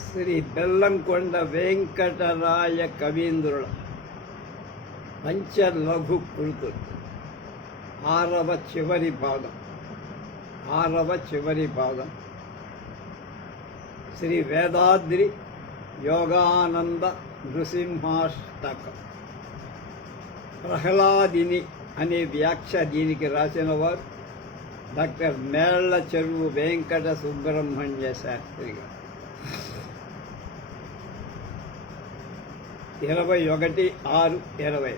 శ్రీ బెల్లంకొండ వెంకటరాయ కవీంద్రుల పంచలఘు కృతులు ఆరవ చివరి భాగం శ్రీ వేదాద్రి యోగానంద నృసింహాష్టకం. ప్రహ్లాదిని అనే వ్యాఖ్య దీనికి రాసిన వారు డాక్టర్ మేళ్ల చెరువు వెంకట సుబ్రహ్మణ్య శాస్త్రి గారు. 21:6-20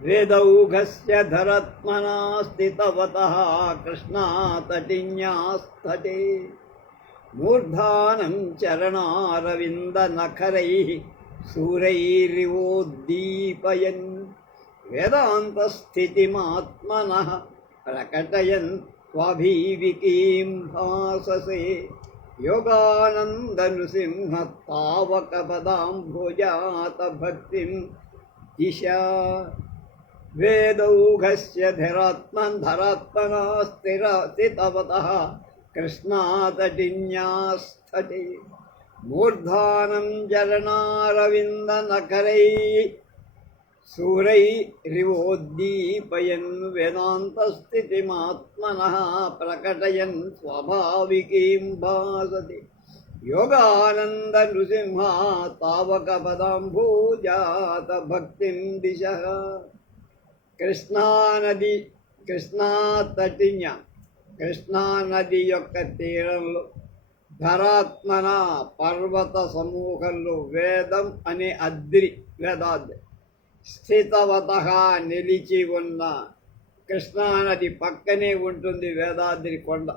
వేదౌఘస్య ధరత్మనా స్థితవతః కృష్ణాతటిన్యాస్తటే మూర్ధానం చరణారవిందనఖరైః సూరైరివోద్దీపయన్ వేదాంతస్థితిమాత్మనః ప్రకటయన్ స్వాభీవికీం భాససే యోగానంద నృసింహ తావక పదాంభుజాత భక్తిం దిశా వేదౌఘస్య ధరాత్మనా స్థితవతః కృష్ణాతటిన్యాస్థటే మూర్ధానం చరణారవిందనఖరైః సూరైరివోద్దీపయన్ వేదాంతస్థితిమాత్మనః ప్రకటయన్ స్వాభావికీం భాసతే యోగానంద నృసింహ తావక పదాంభుజాత భక్తిం దిశః. కృష్ణానది యొక్క తీరంలో ధరాత్మన పర్వత సమూహంలో వేదం అనే వేదాద్రి స్థితవతః నిలిచి ఉన్న కృష్ణానది పక్కనే ఉంటుంది వేదాద్రి కొండ.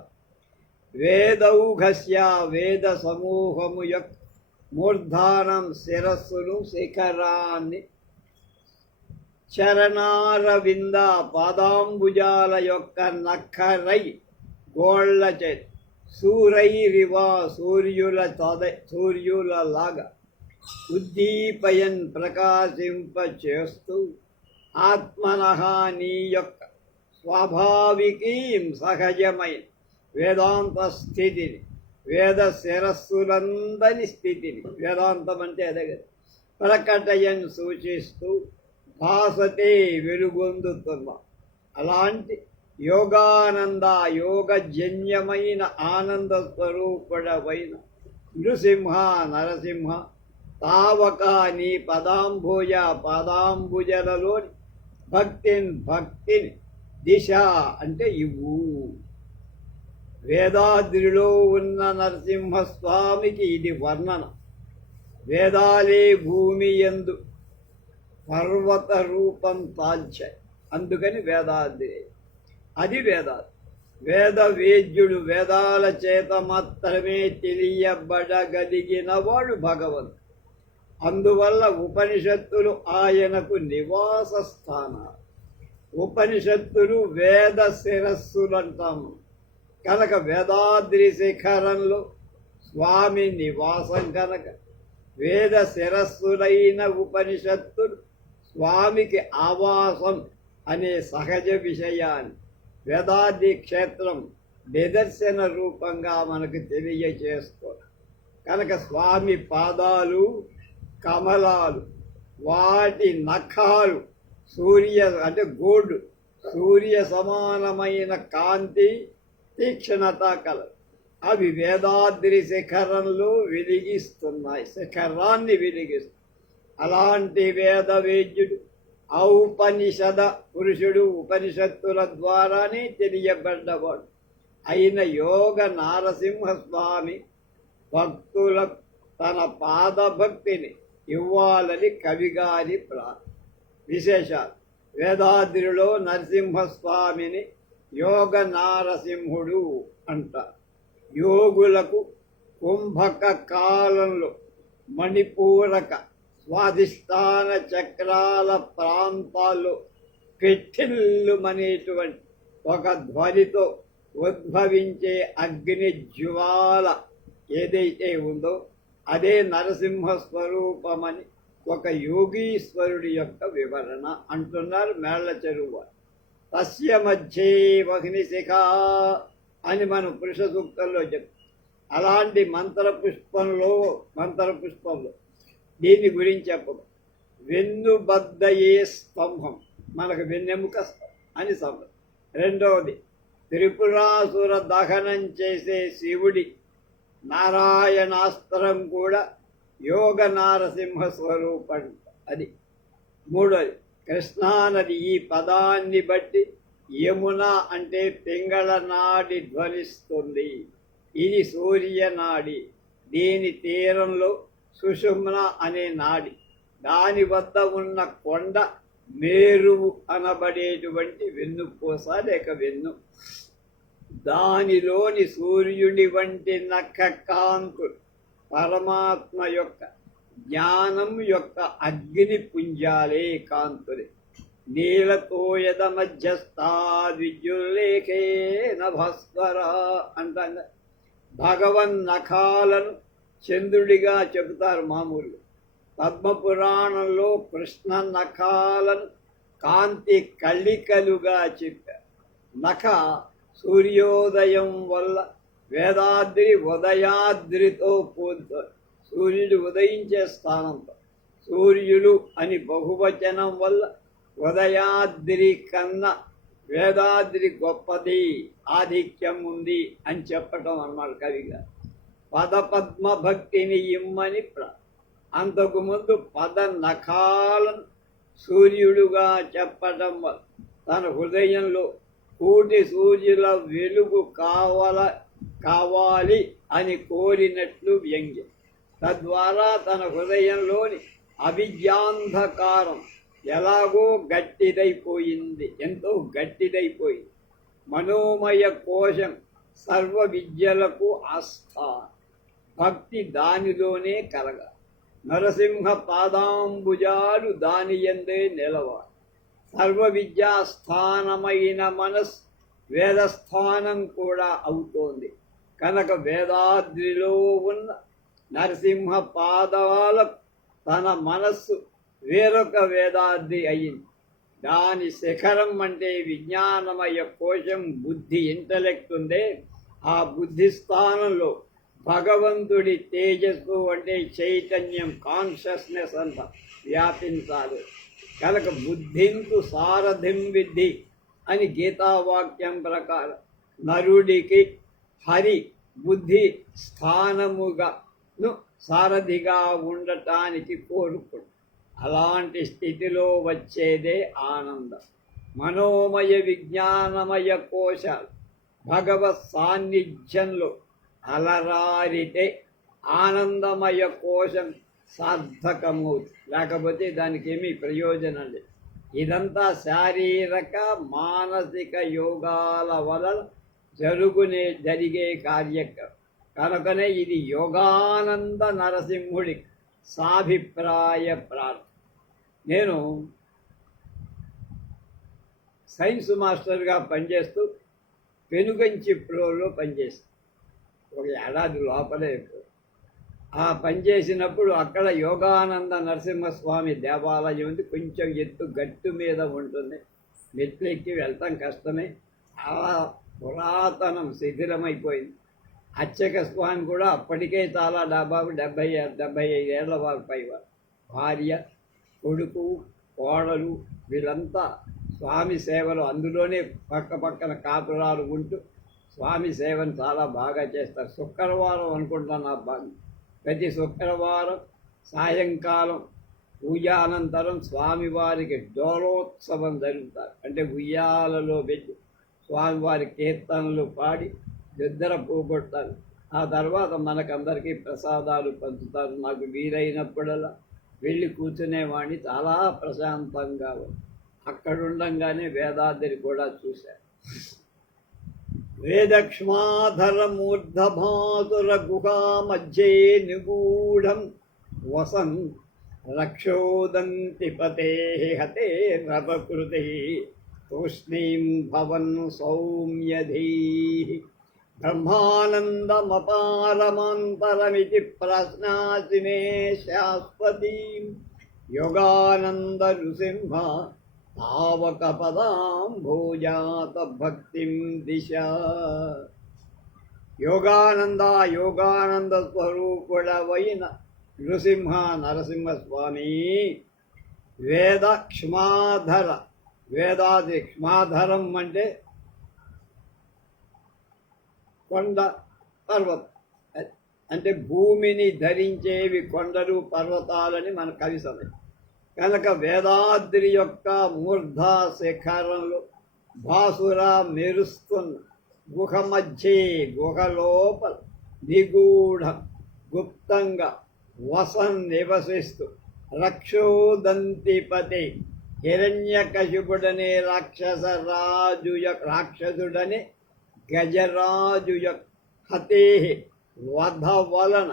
వేదౌఘస్య వేద సమూహము యొక్క మూర్ధానం శిరస్సును శిఖరాన్ని చరణారవింద పాదాంబుజాల యొక్క నఖరై గోళ్ల చే సూరైరివా సూర్యులలాగా ఉద్దీపయన్ ప్రకాశింపచేస్తూ ఆత్మనః నీ యొక్క స్వాభావికీం సహజమైన వేదాంత స్థితిని వేద శిరస్సులందని స్థితిని వేదాంతం అంటే అదే కదా ప్రకటయన్ సూచిస్తూ భాసతే వెలుగొందుతున్న అలాంటి యోగానంద యోగజన్యమైన ఆనంద స్వరూపుడమైన నరసింహ తావక నీ పాదాంబుజలలోని భక్తిని దిశ అంటే ఇవ్వు. వేదాద్రిలో ఉన్న నరసింహస్వామికి ఇది వర్ణన. వేదాలే భూమి యందు పర్వత రూపం తాల్చాయి, అందుకని వేదాద్రి. అది వేద వేద్యుడు, వేదాల చేత మాత్రమే తెలియబడగలిగిన వాడు భగవంతుడు. అందువల్ల ఉపనిషత్తులు ఆయనకు నివాస స్థానాలు. ఉపనిషత్తులు వేద శిరస్సులంటాము కనుక వేదాద్రి శిఖరంలో స్వామి నివాసం కనుక వేద శిరస్సులైన ఉపనిషత్తులు స్వామికి ఆవాసం అనే సహజ విషయాన్ని వేదాద్రి క్షేత్రం నిదర్శన రూపంగా మనకు తెలియజేస్తారు. కనుక స్వామి పాదాలు కమలాలు, వాటి నఖాలు సూర్య సమానమైన కాంతి తీక్షణత కలవు. అవి వేదాద్రి శిఖరంలో శిఖరాన్ని వెలిగిస్తున్నాయి. అలాంటి వేద వేద్యుడు ఔపనిషద పురుషుడు, ఉపనిషత్తుల ద్వారానే తెలియబడ్డవాడు అయిన యోగ నారసింహస్వామి భక్తులకు తన పాదభక్తిని ఇవ్వాలని కవిగారి విశేషాలు. వేదాద్రిలో నరసింహస్వామిని యోగ నారసింహుడు అంటారు. యోగులకు కుంభక కాలంలో మణిపూరక స్వాధిష్టాన చక్రాల ప్రాంతాల్లో కెట్టిల్లుమనేటువంటి ఒక ధ్వనితో ఉద్భవించే అగ్ని జ్వాల ఏదైతే ఉందో అదే నరసింహ స్వరూపమని ఒక యోగీశ్వరుడి యొక్క వివరణ అంటున్నారు మేళ్ల చెరువు. తస్య మధ్యే వహ్నిశిఖ అని మనం పురుష సూక్తంలో చెప్తాం. అలాంటి మంత్రపుష్పంలో దీని గురించి చెప్పదు. వెన్నుబద్దయే స్తంభం, మనకు వెన్నెముక అని స్తంభం. రెండవది త్రిపురాసుర దహనం చేసే శివుడి నారాయణాస్త్రం కూడా యోగ నారసింహ స్వరూపం అది. మూడోది కృష్ణానది. ఈ పదాన్ని బట్టి యమున అంటే పింగళ నాడి ధ్వనిస్తుంది. ఇది సూర్యనాడి. దీని తీరంలో సుషుమ్న అనే నాడి. దాని వద్ద ఉన్న కొండ మేరువు అనబడేటువంటి వెన్నుపూస లేక వెన్ను. దానిలోని సూర్యుడి వంటి నఖ కాంతులు పరమాత్మ యొక్క జ్ఞానం యొక్క అగ్ని పుంజాలే కాంతులే. నీలతోయద మధ్యస్థాద్విద్యుల్లేఖేన భాస్వర అంటాం. భగవన్ నఖాలను చంద్రుడిగా చెబుతారు మామూలు. పద్మపురాణంలో కృష్ణ నఖాలను కాంతి కళికలుగా చెప్పారు. నఖ సూర్యోదయం వల్ల వేదాద్రి ఉదయాద్రితో పోల్చారు. సూర్యుడు ఉదయించే స్థానంతో. సూర్యుడు అని బహువచనం వల్ల ఉదయాద్రి కన్నా వేదాద్రి గొప్పది, ఆధిక్యం ఉంది అని చెప్పటం అన్నాడు కవిగా. పదపద్మ భక్తిని ఇమ్మని అంతకుముందు పద నఖాలను సూర్యుడుగా చెప్పటం వల్ల తన హృదయంలో కోటి సూర్యుల వెలుగు కావాలి అని కోరినట్లు వ్యంగ్యం. తద్వారా తన హృదయంలోని అవిద్యాంధకారం ఎలాగో గట్టిదైపోయింది, ఎంతో గట్టిదైపోయింది. మనోమయ కోశం సర్వ విద్యలకు ఆస్థానం. భక్తి దానిలోనే కలగ. నరసింహ పాదాంబుజాలు దాని యందే నిలవాలి. సర్వ విద్యాస్థానమైన మనస్ వేదస్థానం కూడా అవుతోంది కనుక వేదాద్రిలో ఉన్న నరసింహ పాదాలకు తన మనస్సు వేరొక వేదాద్రి అయింది. దాని శిఖరం అంటే విజ్ఞానమయ కోశం, బుద్ధి, ఇంటలెక్ట్ ఉందే. ఆ బుద్ధి స్థానంలో భగవంతుడి తేజస్సు అంటే చైతన్యం, కాన్షియస్నెస్ అంత వ్యాపించాలి. కనుక బుద్ధింతు సారథిం విద్ధి అని గీతావాక్యం ప్రకారం నరుడికి హరి బుద్ధి స్థానముగాను సారథిగా ఉండటానికి కోరుకుంటు. అలాంటి స్థితిలో వచ్చేదే ఆనందం. మనోమయ విజ్ఞానమయ కోశాలు భగవత్ సాన్నిధ్యంలో అలరారితే ఆనందమయ కోశం సార్థకమవుతుంది. లేకపోతే దానికి ఏమీ ప్రయోజనం లేదు. ఇదంతా శారీరక మానసిక యోగాల వలన జరిగే కార్యక్రమం కనుకనే ఇది యోగానంద నరసింహుడి సాభిప్రాయ ప్రార్థన. నేను సైన్స్ మాస్టర్గా పనిచేస్తూ పెనుగంచిప్రోలో పనిచేస్తాను. ఒక ఏడాది లోపలే. ఆ పనిచేసినప్పుడు అక్కడ యోగానంద నరసింహస్వామి దేవాలయం ఉంది. కొంచెం ఎత్తు గట్టు మీద ఉంటుంది. మెట్లు ఎక్కి వెళ్తాం కష్టమే. చాలా పురాతనం, శిథిలమైపోయింది. అర్చక స్వామి కూడా అప్పటికే చాలా 75 ఏళ్ల వారు పైవారు. భార్య, కొడుకు, కోడలు వీళ్ళంతా స్వామి సేవలు అందులోనే పక్కన కాపురాలు ఉంటూ స్వామి సేవను చాలా బాగా చేస్తారు. శుక్రవారం అనుకుంటాను నా భాగం. ప్రతి శుక్రవారం సాయంకాలం పూజానంతరం స్వామివారికి డోలోత్సవం జరుగుతారు. అంటే ఉయ్యాలలో పెట్టి స్వామివారి కీర్తనలు పాడి నిద్ర పోగొట్టాలి. ఆ తర్వాత మనకందరికీ ప్రసాదాలు పంచుతారు. నాకు వీలైనప్పుడల్లా వెళ్ళి కూర్చునేవాడిని. చాలా ప్రశాంతంగా అక్కడుండగానే వేదాద్రి కూడా చూశాను. వేదక్ష్మాధర మూర్ధభాసుర గుహా మధ్యే నిగూఢం వసన్ రక్షోదంతి పతే హతే రవకృతి తూష్ణీం భవన్ సౌమ్యధీ. బ్రహ్మానందమపారమంతరమితి ప్రశ్నాసి మే శాశ్వతీం యోగానంద నృసింహ తావక పదాంభోజాత భక్తిం దిశ. యోగానంద స్వరూపుడవైన నృసింహ నరసింహస్వామి వేద క్ష్మాధర. వేదాది క్ష్మాధరం అంటే కొండ పర్వతం, అంటే భూమిని ధరించేవి కొండలు పర్వతాలని మన కవి సమయం. కనుక వేదాద్రి యొక్క మూర్ధ శిఖరంలో భాసుర మెరుస్తున్న గుహ మధ్యే, గుహ లోపల నిగూఢం గుప్తంగా వసన్ నివసిస్తూ రక్షోదంతిపతి హిరణ్యకశిపుడనే రాక్షసుడనే గజరాజు హతే వధ వలన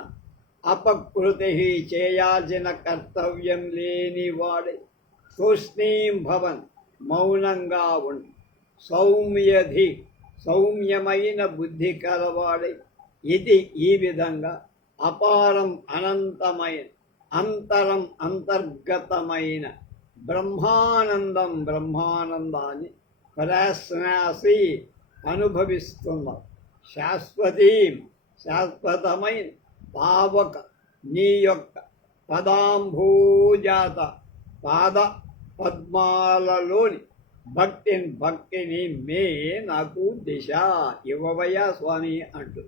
అపకృతి చేయాల్సిన కర్తవ్యం లేనివాడే తూష్ణీం భవన్ మౌనంగా ఉండి సౌమ్యమైన బుద్ధి కలవాడై ఇది ఈ విధంగా అపారం అనంతమైన అంతర్గతమైన బ్రహ్మానందాన్ని ప్రశ్నాసి అనుభవిస్తున్నాం. శాశ్వతమైన పావక నీ యొక్క పదాంభూజాత పాద పద్మాలలోని భక్తిని మే నాకు దిశ ఇవ్వవయ్యా స్వామి అంటూ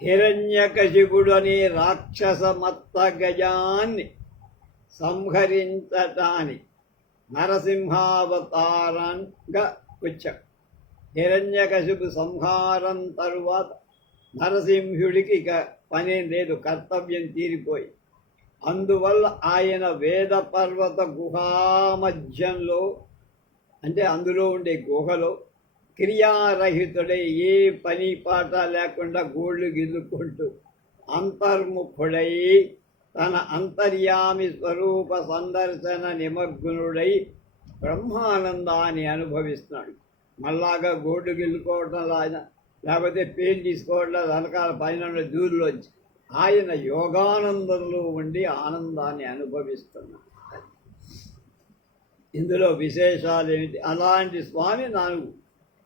హిరణ్యకశిపుడు అనే రాక్షసమత్త గజాన్ని సంహరించటానికి నరసింహావతారంగా వచ్చాడు. హిరణ్యకశిపు సంహారం తరువాత నరసింహుడికి ఇక పనేం లేదు, కర్తవ్యం తీరిపోయి. అందువల్ల ఆయన వేద పర్వత గుహామధ్యంలో, అంటే అందులో ఉండే గుహలో క్రియారహితుడై ఏ పని పాట లేకుండా గోళ్ళు గిల్లుకుంటూ అంతర్ముఖుడై తన అంతర్యామి స్వరూప సందర్శన నిమగ్నుడై బ్రహ్మానందాన్ని అనుభవిస్తున్నాడు. మళ్ళాగా గోళ్ళు గిల్లుకోవటం ఆయన, లేకపోతే పేరు తీసుకోవడం వెనకాల పైన దూరులోంచి ఆయన యోగానందంలో ఉండి ఆనందాన్ని అనుభవిస్తున్నాడు. ఇందులో విశేషాలు ఏమిటి? అలాంటి స్వామి నాకు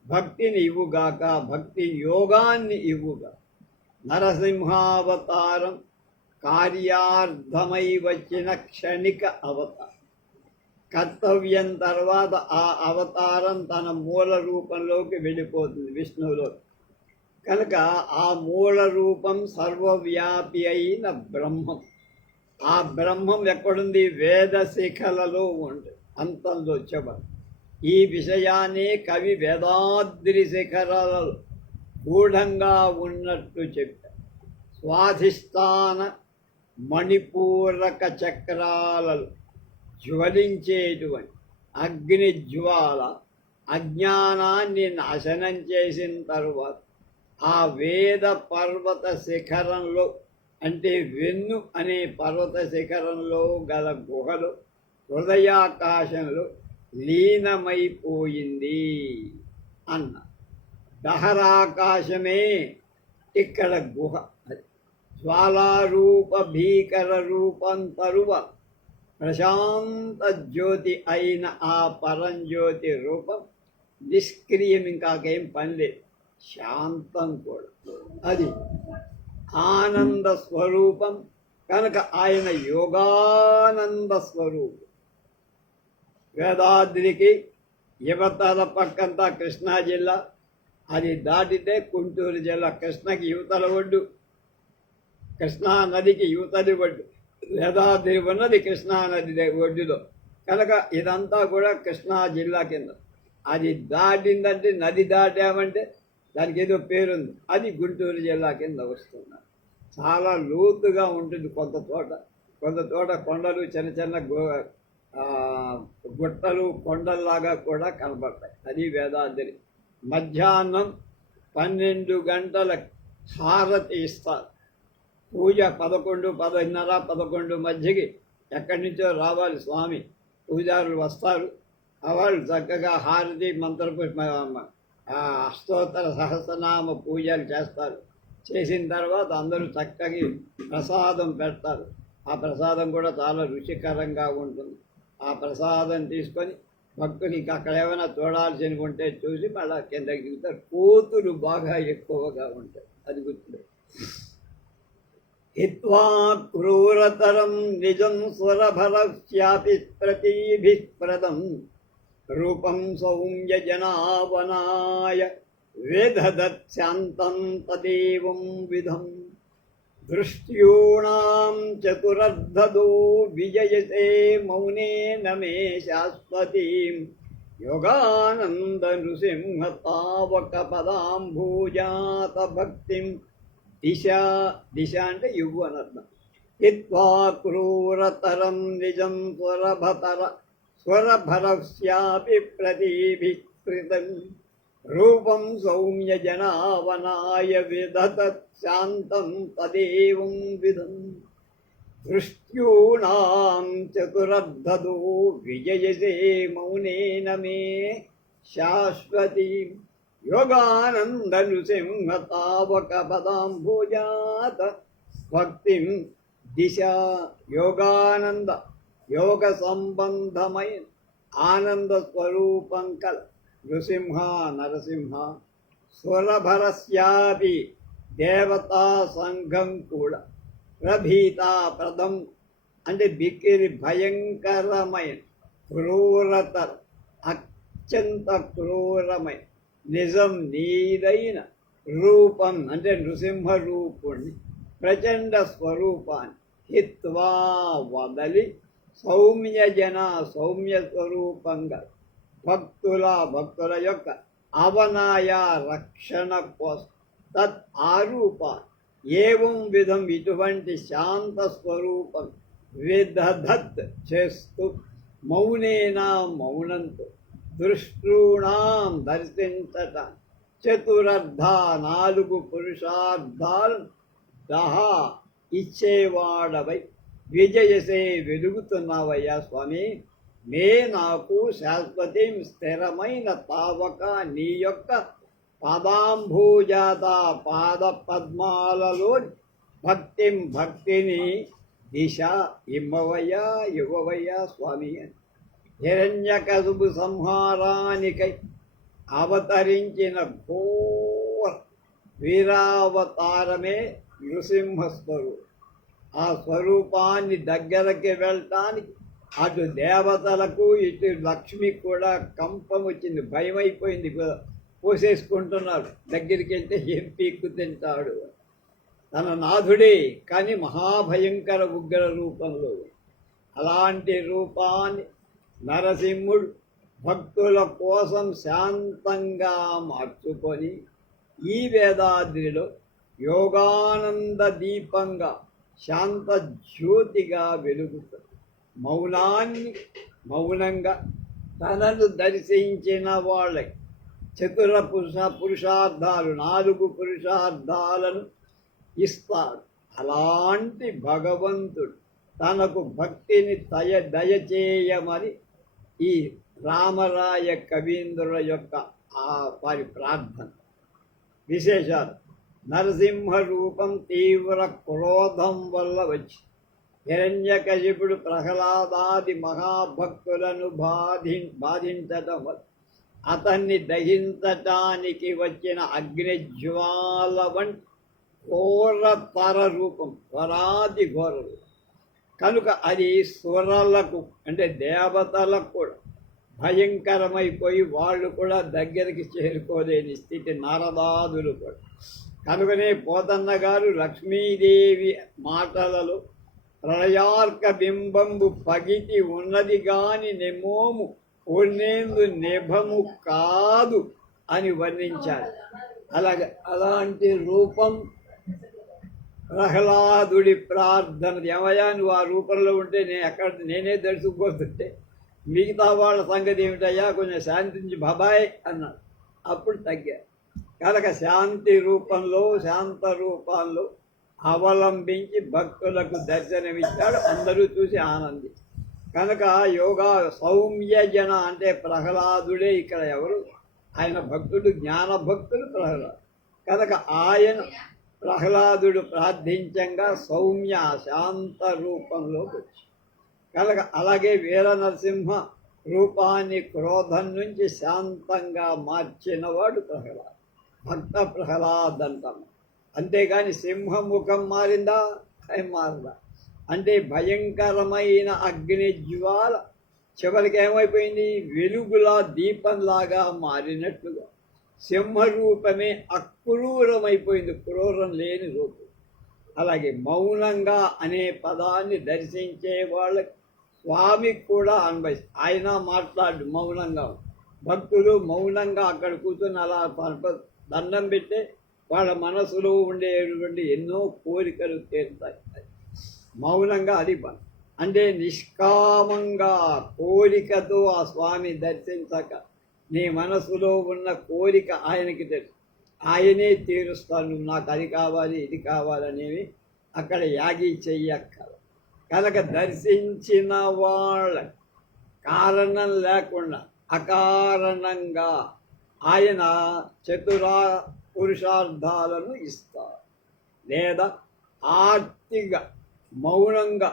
భక్తిని ఇవ్వుగాక, భక్తి యోగాన్ని ఇవ్వుగా. నరసింహావతారం కార్యార్థమై వచ్చిన క్షణిక అవతారం. కర్తవ్యం తర్వాత ఆ అవతారం తన మూల రూపంలోకి వెళ్ళిపోతుంది, విష్ణువులో. కనుక ఆ మూల రూపం సర్వవ్యాపి అయిన బ్రహ్మం. ఆ బ్రహ్మం ఎక్కడుంది? వేద శిఖలలో ఉంది, అంతంలో చెప్పదు. ఈ విషయాన్ని కవి వేదాద్రి శిఖరాలలో గూఢంగా ఉన్నట్టు చెప్పారు. స్వాధిష్టాన మణిపూరక చక్రాలలో జ్వలించేటువంటి అగ్ని జ్వాల అజ్ఞానాన్ని నాశనం చేసిన తరువాత ఆ వేద పర్వత శిఖరంలో, అంటే వెన్ను అనే పర్వత శిఖరంలో గల గుహలో హృదయాకాశంలో లీనమైపోయింది అన్న. దహరాకాశమే ఇక్కడ గుహ. జ్వాలారూప భీకర రూపం తరువాత ప్రశాంత జ్యోతి అయిన ఆ పరంజ్యోతి రూపం నిష్క్రియం, ఇంకాకేం పని లేదు, శాంతం కూడా. అది ఆనంద స్వరూపం కనుక ఆయన యోగానంద స్వరూపం. వేదాద్రికి యువతల పక్కంతా కృష్ణా జిల్లా, అది దాటితే గుంటూరు జిల్లా. కృష్ణకి యువతల ఒడ్డు, కృష్ణా నదికి యువతలి ఒడ్డు. వేదాద్రి ఉన్నది కృష్ణా నది ఒడ్డులో. కనుక ఇదంతా కూడా కృష్ణా జిల్లా కింద. అది దాటిందంటే, నది దాటామంటే దానికి ఏదో పేరుంది, అది గుంటూరు జిల్లా కింద వస్తున్నారు. చాలా లోతుగా ఉంటుంది కొంత చోట కొండలు, చిన్న చిన్న గుట్టలు కొండల్లాగా కూడా కనబడతాయి. అది వేదాద్రి. మధ్యాహ్నం 12 గంటలకు హారతి ఇస్తారు. పూజ 11, 10:30, 11 మధ్యకి ఎక్కడి నుంచో రావాలి స్వామి. పూజారులు వస్తారు, వాళ్ళు చక్కగా హారతి మంత్రపుష్ప ఆ అష్టోత్తర సహస్రనామ పూజలు చేస్తారు. చేసిన తర్వాత అందరూ చక్కగా ప్రసాదం పెడతారు. ఆ ప్రసాదం కూడా చాలా రుచికరంగా ఉంటుంది. ఆ ప్రసాదం తీసుకొని భక్తులు ఇంకా అక్కడ ఏమైనా చూడాల్సినవి ఉంటే చూసి మళ్ళీ కిందకి దిగుతారు. కోతులు బాగా ఎక్కువగా ఉంటాయి, అది గుర్తు. హిత్వా క్రూరతరం నిజం స్వరభరస్యాపి ప్రతీభిప్రదం రూపం సౌమ్యజనావనాయ వేదదత్శాంతం తదేవం విధం దృష్ట్యూణాం చతురర్ధదో విజయతే మౌనేన మే శాశ్వతీం యోగానంద నృసింహ తావక పదాంభూజాత భక్తిం దిశ దిశ అంటే ఇవ్వు అనర్థం. హిత్వా క్రూరతరం నిజం స్వరభరస్యాపి ప్రతీభిస్పృతం రూపం సౌమ్యజనావనాయ విదధత్ శాంతం తదేవం విధం దృష్ట్యూణాం చతురర్ధదో విజయసే మౌనేన మే శాశ్వతీం యోగానంద నృసింహ తావక పదాంభుజాత భక్తిం దిశ. యోగానంద యోగ సంబంధమైన ఆనంద స్వరూపం కల నృసింహ నరసింహ స్వరభరస్యాపి దేవతా సంఘం కూడా ప్రభీతాప్రదం అంటే బిక్కిరి భయంకరమైన క్రూరతర అత్యంత క్రూరమైన నిజం నీదైన రూపం అంటే నృసింహ రూపుణ్ణి ప్రచండ స్వరూపాన్ని హిత్వా వదలి సౌమ్యజన సౌమ్య స్వరూపంగా భక్తుల యొక్క అవనాయ రక్షణ కోసం తత్ ఆరూప ఏవం విధం ఇటువంటి శాంత స్వరూపం విదధత్ చేస్తూ మౌనేనా మౌనంతో దృష్టూణాం దర్శించట చతురర్ధ 4 పురుషార్థాలు దహా ఇచ్చేవాడవై విజయసే వెలుగుతున్నావయ్యా స్వామి. మే నాకు శాశ్వతి స్థిరమైన తావక నీ యొక్క పదాంభూజాత పాద పద్మాలలో భక్తిని దిశ ఇవ్వవయ్యా స్వామి అని. హిరణ్యకశిపు సంహారానికై అవతరించిన ఘోర వీరావతారమే నృసింహస్వరూపం. ఆ స్వరూపాన్ని దగ్గరకి వెళ్ళటానికి అటు దేవతలకు ఇటు లక్ష్మి కూడా కంపం వచ్చింది, భయం అయిపోయింది, పోసేసుకుంటున్నాడు. దగ్గరికి వెళ్తే ఏం పీక్కు తింటాడు. తన నాథుడే కానీ మహాభయంకర ఉగ్ర రూపంలో. అలాంటి రూపాన్ని నరసింహుడు భక్తుల కోసం శాంతంగా మార్చుకొని ఈ వేదాద్రిలో యోగానంద దీపంగా శాంత జ్యోతిగా వెలుగుతుంది. మౌనంగా తనను దర్శించిన వాళ్ళకి పురుషార్థాలు 4 పురుషార్థాలను ఇస్తాడు. అలాంటి భగవంతుడు తనకు భక్తిని దయచేయమని ఈ రామరాయ కవీంద్రుల యొక్క వారి ప్రార్థన. విశేషాలు: నరసింహ రూపం తీవ్ర క్రోధం వల్ల వచ్చి హిరణ్యకశిపుడు ప్రహ్లాదాది మహాభక్తులను బాధించటం వల్ల అతన్ని దహించటానికి వచ్చిన అగ్నిజ్వాల వంటి ఘోరతర రూపం, ఘోరాది ఘోర రూపం కనుక అది సురలకు అంటే దేవతలకు కూడా భయంకరమైపోయి వాళ్ళు కూడా దగ్గరికి చేరుకోలేని స్థితి, నారదాదులు కూడా. కనుకనే పోతన్న గారు లక్ష్మీదేవి మాటలలో ప్రళయార్క బింబంబు పగిటి ఉన్నది గాని నెమోము ఉన్నేందు నిభము కాదు అని వర్ణించారు. అలాంటి రూపం ప్రహ్లాదుడి ప్రార్థన. ఏమయ్యా నువ్వు ఆ రూపంలో ఉంటే నేనే దర్శిపోతుంటే మిగతా వాళ్ళ సంగతి ఏమిటయ్యా, కొంచెం శాంతించి బాబాయ్ అన్నాడు. అప్పుడు తగ్గారు. కనుక శాంత రూపంలో అవలంబించి భక్తులకు దర్శనమిచ్చాడు. అందరూ చూసి ఆనంది. కనుక యోగా సౌమ్య జన అంటే ప్రహ్లాదుడే ఇక్కడ ఎవరు ఆయన భక్తుడు, జ్ఞాన భక్తుడు ప్రహ్లాదు. కనుక ఆయన ప్రహ్లాదుడు ప్రార్థించంగా సౌమ్య శాంత రూపంలోకి వచ్చి, కనుక అలాగే వీర నరసింహ రూపాన్ని క్రోధం నుంచి శాంతంగా మార్చినవాడు ప్రహ్లాద్, భక్త ప్రహ్లాద్ అంటాము. అంతేగాని సింహం ముఖం మారిందా? ఏం మారదా? అంటే భయంకరమైన అగ్ని జ్వాల చివరికి ఏమైపోయింది? వెలుగులా దీపంలాగా మారినట్లుగా సింహరూపమే అక్రూరమైపోయింది, క్రూరం లేని రూపం. అలాగే మౌనంగా అనే పదాన్ని దర్శించే వాళ్ళకి స్వామికి కూడా అనుభవిస్తుంది. ఆయన మాట్లాడు మౌనంగా, భక్తులు మౌనంగా అక్కడ కూర్చొని అలా దండం పెడితే వాళ్ళ మనసులో ఉండేటువంటి ఎన్నో కోరికలు తీరుతాయి. మౌనంగా అది పని. అంటే నిష్కామంగా కోరికతో ఆ స్వామి దర్శించక నీ మనసులో ఉన్న కోరిక ఆయనకి తెలుసు, ఆయనే తీరుస్తాను, నాకు అది కావాలి ఇది కావాలనేవి అక్కడ యాగి చెయ్యక్కల. కనుక దర్శించిన వాళ్ళ కారణం లేకుండా అకారణంగా ఆయన చతురా పురుషార్థాలను ఇస్తారు. లేదా ఆర్తిగా మౌనంగా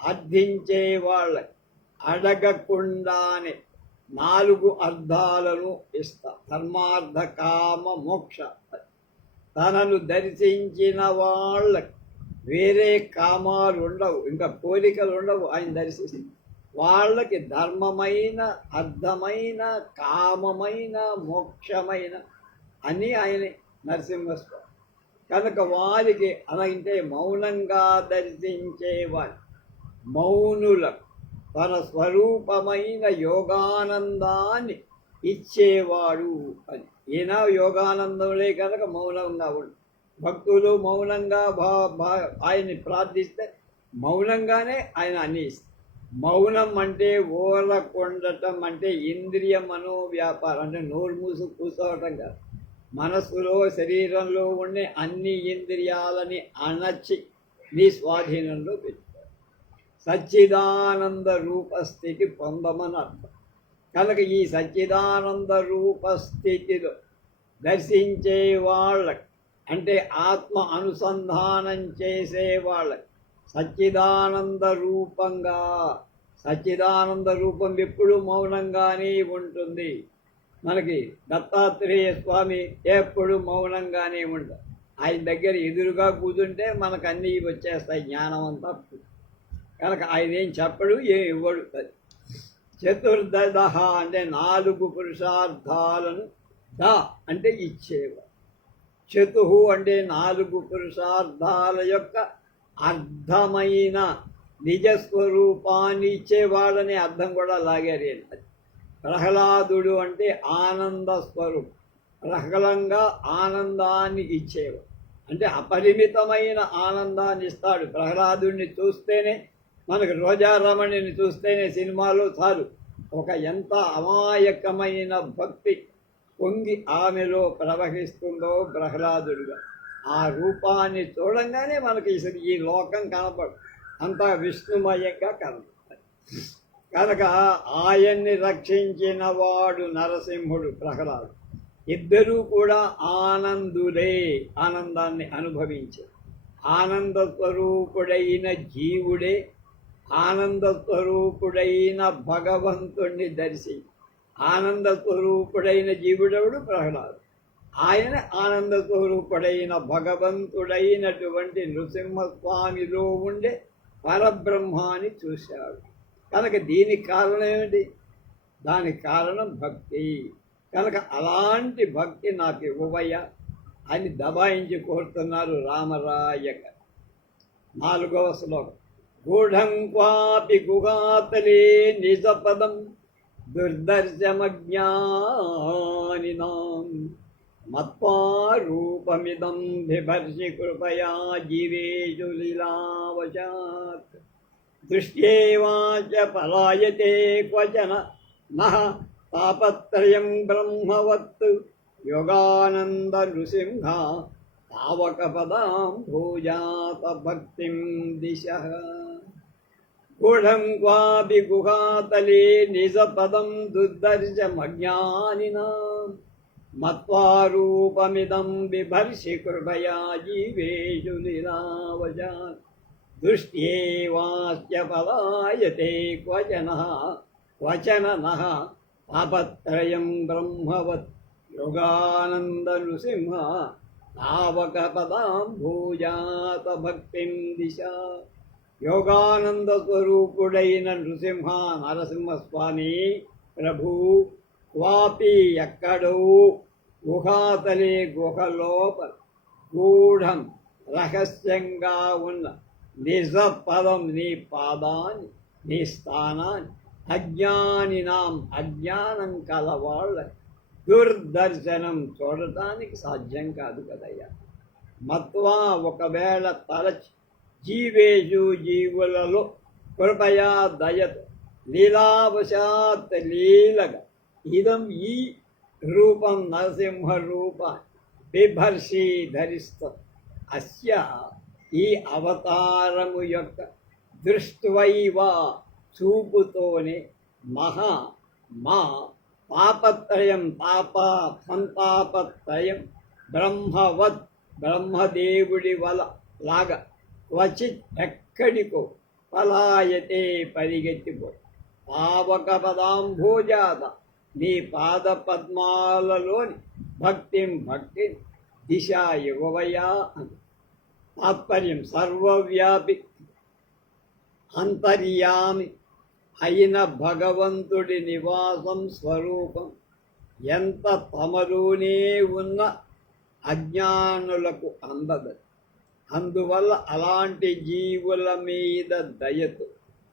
అర్థించే వాళ్ళకి అడగకుండానే 4 అర్థాలను ఇస్తా. ధర్మార్థ కామ మోక్ష. తనను దర్శించిన వాళ్ళకి వేరే కామాలు ఉండవు, ఇంకా కోరికలు ఉండవు. ఆయన దర్శించి వాళ్ళకి ధర్మమైన, అర్థమైన, కామమైన, మోక్షమైన అని ఆయనే నరసింహస్వామి. కనుక వారికి అలాంటే మౌనంగా దర్శించేవాడు మౌనులకు తన స్వరూపమైన యోగానందాన్ని ఇచ్చేవాడు అని. ఈయన యోగానందంలే కనుక మౌనంగా ఉండు. భక్తులు మౌనంగా ఆయన్ని ప్రార్థిస్తే మౌనంగానే ఆయన అన్ని ఇస్తారు. మౌనం అంటే ఓరకొండటం, అంటే ఇంద్రియ మనోవ్యాపారం, అంటే నోరు మూసు కూర్చోవటం కాదు. మనస్సులో శరీరంలో ఉండే అన్ని ఇంద్రియాలని అణచి నీ స్వాధీనంలో పెట్టుకోవాలి. సచ్చిదానంద రూపస్థితి పొందమని అర్థం. కనుక ఈ సచ్చిదానంద రూపస్థితిలో దర్శించే వాళ్ళకి, అంటే ఆత్మ అనుసంధానం చేసే వాళ్ళకి సచ్చిదానంద రూపంగా, సచ్చిదానంద రూపం ఎప్పుడు మౌనంగానే ఉంటుంది. మనకి దత్తాత్రేయ స్వామి ఎప్పుడు మౌనంగానే ఉంటారు. ఆయన దగ్గర ఎదురుగా కూర్చుంటే మనకు అన్నీ వచ్చేస్తాయి, జ్ఞానం అంతా. కనుక ఆయన ఏం చెప్పడు, ఏం ఇవ్వడు. చతుర్దశ అంటే 4 పురుషార్థాలను ద అంటే ఇచ్చేవాడు. చతు అంటే 4 పురుషార్థాల యొక్క అర్థమైన నిజస్వరూపాన్ని ఇచ్చేవాడనే అర్థం కూడా లాగారు. ప్రహ్లాదుడు అంటే ఆనంద స్వరూపం, ప్రహ్లంగా ఆనందాన్ని ఇచ్చేవాడు, అంటే అపరిమితమైన ఆనందాన్ని ఇస్తాడు. ప్రహ్లాదుడిని చూస్తేనే, మనకు రోజారమణిని చూస్తేనే సినిమాలో చాలు ఒక ఎంత అమాయకమైన భక్తి పొంగి ఆమెలో ప్రవహిస్తుందో ప్రహ్లాదుడుగా. ఆ రూపాన్ని చూడంగానే మనకి ఈ లోకం కనపడు, అంతా విష్ణుమయంగా కనపడుతుంది. కనుక ఆయన్ని రక్షించిన వాడు నరసింహుడు, ప్రహ్లాదు. ఇద్దరూ కూడా ఆనందులే, ఆనందాన్ని అనుభవించారు. ఆనంద స్వరూపుడైన జీవుడే ఆనంద స్వరూపుడైన భగవంతుణ్ణి దర్శించి, ఆనంద స్వరూపుడైన జీవుడవుడు ప్రహ్లాదు. ఆయన ఆనంద స్వరూపుడైన భగవంతుడైనటువంటి నృసింహస్వామిలో ఉండే పరబ్రహ్మాన్ని చూశాడు. కనుక దీనికి కారణం ఏమిటి? దానికి కారణం భక్తి. కనుక అలాంటి భక్తి నాకు ఇవ్వవయ్యా అని దబాయించి కోరుతున్నారు రామరాయక. 4వ శ్లోకం. గూఢం క్వాపి గుహాతలే నిజపదం దుర్దర్శమజ్ఞానినాం మత్వారూపమిదం బిభర్షి కృపయా జీవేషు లీలావశాత్ దృష్ట్యేవాచ పలాయతే క్వచన నః తాపత్రయం బ్రహ్మవత్ యోగానంద నృసింహ తావకపదాం భూజాత భక్తిం దిశః. గూఢం క్వాపి గుహాతలే నిజపదం దుర్దర్శమజ్ఞానినాం. మత్వారూపమిదం బిభర్షి కృపయా జీవేషు లీలావజాన్ దృష్ట్యేవాస్య పలాయతే క్వచన నః తాపత్రయం బ్రహ్మవత్ యోగానంద నృసింహ తావక పదాంభూజాత భక్తిం దిశ. యోగానంద స్వరూపుడైన నృసింహ నరసింహస్వామి ప్రభు క్వాపి ఎక్కడో గుహాతలే గుహలోపల గూఢం రహస్యంగా ఉన్న నిజ పదం నీ పాదాన్ని నీ స్థానాన్ని అజ్ఞానినాం అజ్ఞానం కలవాళ్ళ దుర్దర్శనం చూడటానికి సాధ్యం కాదు కదయ్యా. మత్వా ఒకవేళ తలచి జీవేషు జీవులలో కృపయా దయతో లీలావశాత్ లీలగా ఇదం ఈ రూపం నరసింహ రూప బిభర్షి ధరిస్తం అస్య ఈ అవతారము యొక్క దృష్ట్వైవ చూపుతోనే మహా మా పాపత్రయం సంతాపత్రయం బ్రహ్మవత్ బ్రహ్మదేవుడి లాగా క్వచిత్ ఎక్కడికో పలాయతే పరిగెత్తిపో. పావక పదాంభోజాత నీ పాద పద్మాలలోని భక్తి దిశ యువవయా అని తాత్పర్యం. సర్వవ్యాపి అంతర్యామి అయిన భగవంతుడి నివాసం స్వరూపం ఎంత తమలోనే ఉన్న అజ్ఞానులకు అందదు. అందువల్ల అలాంటి జీవుల మీద దయతో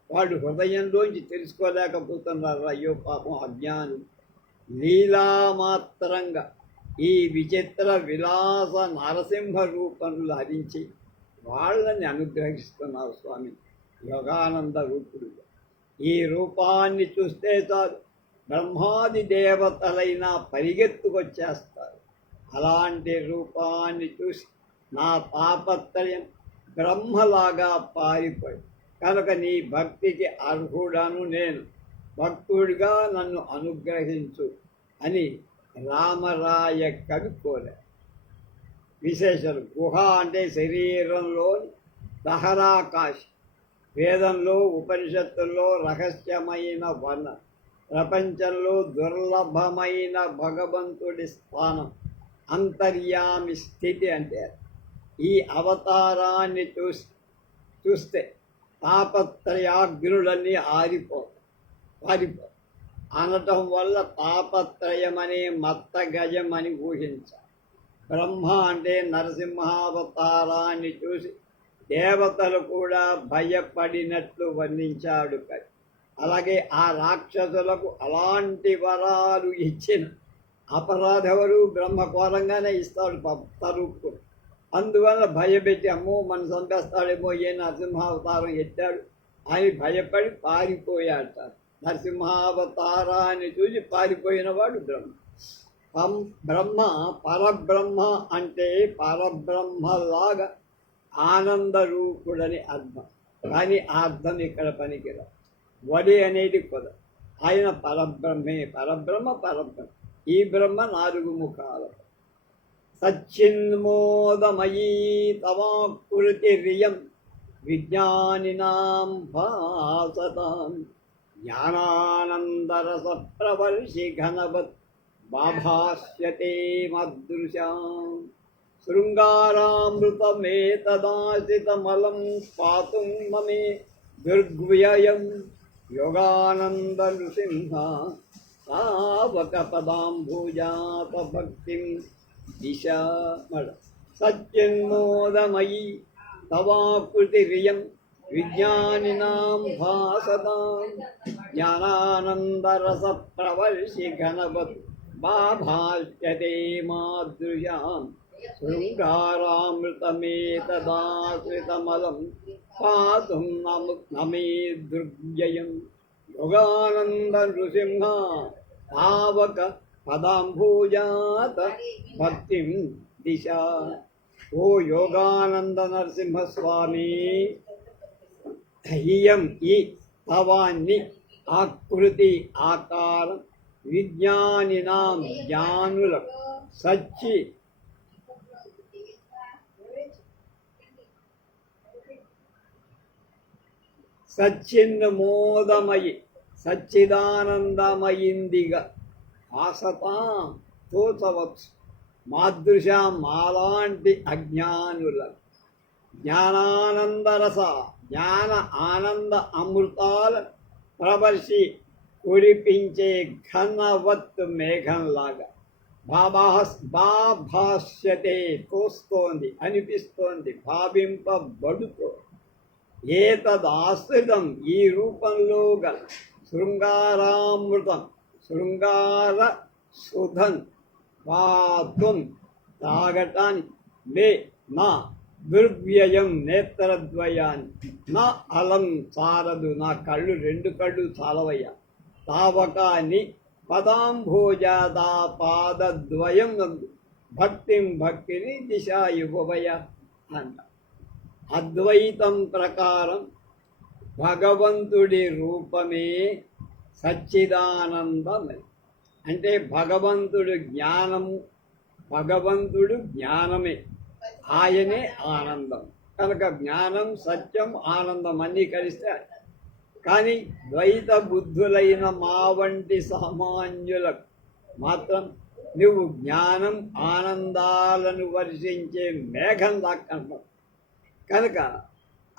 వాడు హృదయంలోంచి తెలుసుకోలేకపోతున్నారు. అయ్యో పాపం అజ్ఞానం లీలామాత్రంగా ఈ విచిత్ర విలాస నరసింహ రూపంలో హరించి వాళ్ళని అనుగ్రహిస్తున్నారు స్వామి యోగానంద రూపుడుగా. ఈ రూపాన్ని చూస్తే చాలు బ్రహ్మాది దేవతలైనా పరిగెత్తుకొచ్చేస్తారు. అలాంటి రూపాన్ని చూసి నా తాపత్రయం బ్రహ్మలాగా పారిపోయి కనుక నీ భక్తికి అర్హుడను నేను, భక్తుడిగా నన్ను అనుగ్రహించు అని రామరాయ కవి కోరారు. విశేషాలు. గుహ అంటే శరీరంలోని దహరాకాశం. వేదంలో ఉపనిషత్తుల్లో రహస్యమైన వన, ప్రపంచంలో దుర్లభమైన భగవంతుడి స్థానం, అంతర్యామి స్థితి అంటే. ఈ అవతారాన్ని చూస్తే తాపత్రయాగ్నులన్నీ పారిపో అనటం వల్ల తాపత్రయమనే మత్త గజం అని ఊహించాలి. బ్రహ్మ అంటే నరసింహావతారాన్ని చూసి దేవతలు కూడా భయపడినట్లు వర్ణించాడు కవి. అలాగే ఆ రాక్షసులకు అలాంటి వరాలు ఇచ్చిన అపరాధవరు బ్రహ్మ కోరంగానే ఇస్తాడు తరుపుడు. అందువల్ల భయపెట్టి అమ్మో మన చంపేస్తాడేమో ఏ నరసింహావతారం ఎత్తాడు అని భయపడి పారిపోయాడు. నరసింహావతారాన్ని చూసి పారిపోయినవాడు బ్రహ్మ. బ్రహ్మ పరబ్రహ్మ అంటే పరబ్రహ్మలాగా ఆనంద రూపుడని అర్థం. కానీ ఆ అర్థం ఇక్కడ పనికిరా. వడి అనేది కొద. ఆయన పరబ్రహ్మే. పరబ్రహ్మ. ఈ బ్రహ్మ 4 ముఖాలు. సచ్చిన్మోదమయీ తవాకృతిరియం విజ్ఞానినాం భాసతాం జ్ఞానానందరస ప్రవర్షి ఘనవత్ బాభాస్యతే మదృశాం శృంగారామృతమేతదాసితమలం పాతుం మమే దుర్వ్యయం యోగానంద నృసింహ తావక పదాంభుజాత భక్తిం దిశ. సచ్చిన్మోదమయీ తవాకృతిరియం విజ్ఞానినాం భాసతాం జ్ఞానానందరస ప్రవర్షి ఘనవత్ బాభాస్యతే మాదృశాం శృంగారామృతమేతదాశ్రితమలం పాతుం నమే దుర్జయం యోగానంద నృసింహ తావక పదాంభూజాత భక్తిం దిశ. ఓ యోగానంద నరసింహస్వామి, ఇయం ఈ తవాన్ని ఆకృతి ఆకారం విజ్ఞానినాం జ్ఞానులకు సచ్చిన్మోదమయి సచ్చిదానందమయిందిగా ఆసతాం తోచవచ్చు మాదృశం మాలాంటి అజ్ఞానులకు జ్ఞానానందరస జ్ఞాన ఆనంద అమృతాల ప్రవర్షి కురిపించే ఘనవత్ మేఘంలాగా భాష్యతే తోస్తోంది అనిపిస్తోంది భావింపబడుతో ఏతదాశ్రితం ఈ రూపంలో గల శృంగారామృతం శృంగార సుధన్ పాత్వం తాగటానికి మే నా దుర్వ్యయం నేత్రద్వయాన్ని నా అలం చారదు నా కళ్ళు రెండు కళ్ళు చాలవయ్యా తావకాన్ని పదాంభోజాదా పాదద్వయం నందు భక్తిని దిశ ఇవ్వవయ్యా అంట. అద్వైతం ప్రకారం భగవంతుడి రూపమే సచ్చిదానందమై అంటే భగవంతుడు జ్ఞానమే ఆయనే ఆనందం కనుక జ్ఞానం సత్యం ఆనందం అన్నీ కలిస్తే కానీ ద్వైత బుద్ధులైన మా వంటి సామాన్యులకు మాత్రం నువ్వు జ్ఞానం ఆనందాలను వర్షించే మేఘం దాక్కంటావు కనుక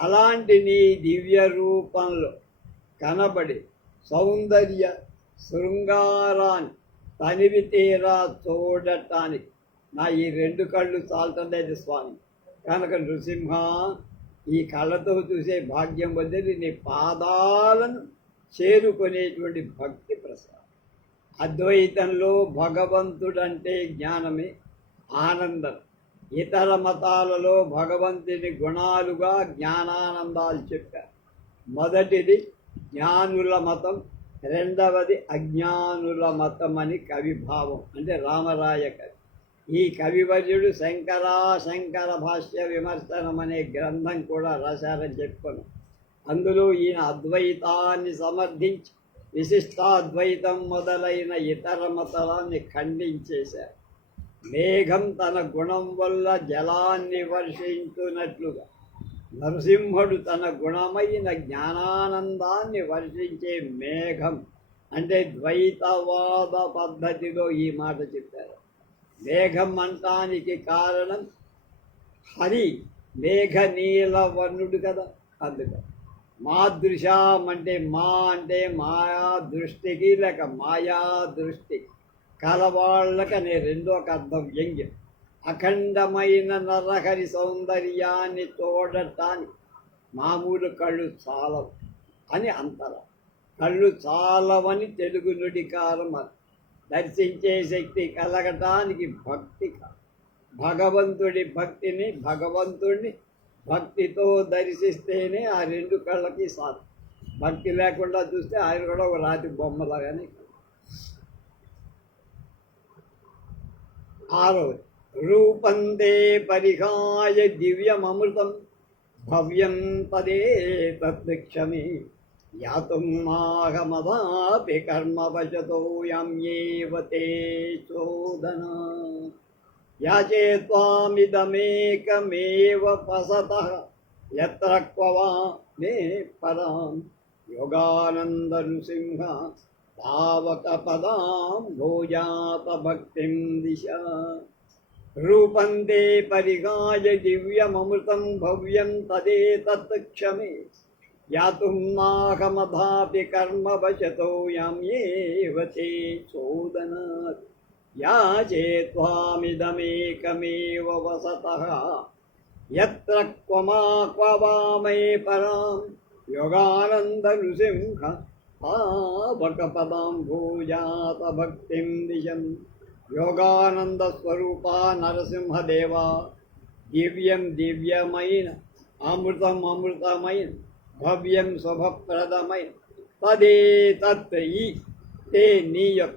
అలాంటి నీ దివ్య రూపంలో కనబడి సౌందర్య శృంగారాన్ని తనివి తీరా చూడటానికి నా ఈ రెండు కళ్ళు చాలటలేదు స్వామి కనుక నృసింహ ఈ కళ్ళతో చూసే భాగ్యం వదిలి నీ పాదాలను చేరుకునేటువంటి భక్తి ప్రసాదం. అద్వైతంలో భగవంతుడంటే జ్ఞానమే ఆనందం. ఇతర మతాలలో భగవంతుని గుణాలుగా జ్ఞానానందాలు చెప్పారు. మొదటిది జ్ఞానుల మతం, రెండవది అజ్ఞానుల మతం అని కవిభావం అంటే రామరాయ కవి. ఈ కవివర్యుడు శంకర భాష్య విమర్శనం అనే గ్రంథం కూడా రాశారని చెప్పుకున్నాం. అందులో ఈయన అద్వైతాన్ని సమర్థించి విశిష్టాద్వైతం మొదలైన ఇతర మతాన్ని ఖండించేశారు. మేఘం తన గుణం వల్ల జలాన్ని వర్షించున్నట్లుగా నరసింహుడు తన గుణమైన జ్ఞానానందాన్ని వర్షించే మేఘం అంటే ద్వైతవాద పద్ధతిలో ఈ మాట చెప్పారు. మేఘం అంటానికి కారణం హరి మేఘ నీలవర్ణుడు కదా, అందుకని మాదృశం అంటే మాయా దృష్టికి లేక మాయా దృష్టి కలవాళ్ళకనే రెండో ఒక అర్థం వ్యంగ్యం. అఖండమైన నరహరి సౌందర్యాన్ని చూడటానికి మామూలు కళ్ళు చాలవు అని అంటారు. కళ్ళు చాలవని తెలుగు నుడికారం. దర్శించే శక్తి కలగటానికి భక్తి భగవంతుడిని భక్తితో దర్శిస్తేనే ఆ రెండు కళ్ళకి సాధు. భక్తి లేకుండా చూస్తే ఆయన కూడా ఒక రాతి బొమ్మలాగానే. ఆరోది రూపంతే పరిహాయ దివ్యమృతం భవ్యం తదే తత్క్షమే యాతుం నాహమదాపి కర్మవశతో యం తే చోదన యాచే త్వామిదమేకమేవ పసతః యత్ర క్వవా మే పరాం యోగానంద నృసింహ పావక పదాం భోజాత భక్తిం దిశ. రూపంతే పరిగాయ దివ్యమృతం భవ్యం తదేతత్ క్షమే యాతుం నాహమధాపి కర్మవశతో యం తే చోదనాత్ యాచే త్వామిదమేకమేవ వసతః యత్ర క్వవా మే పరాం యోగానంద నృసింహ పావకపదాం భూజాత భక్తిం దిశం. యోగానంద స్వరూప నరసింహదేవా, దివ్యమైన అమృతమైన భవ్యం శుభప్రదమైన తదేతత్ తే నీ యొక్క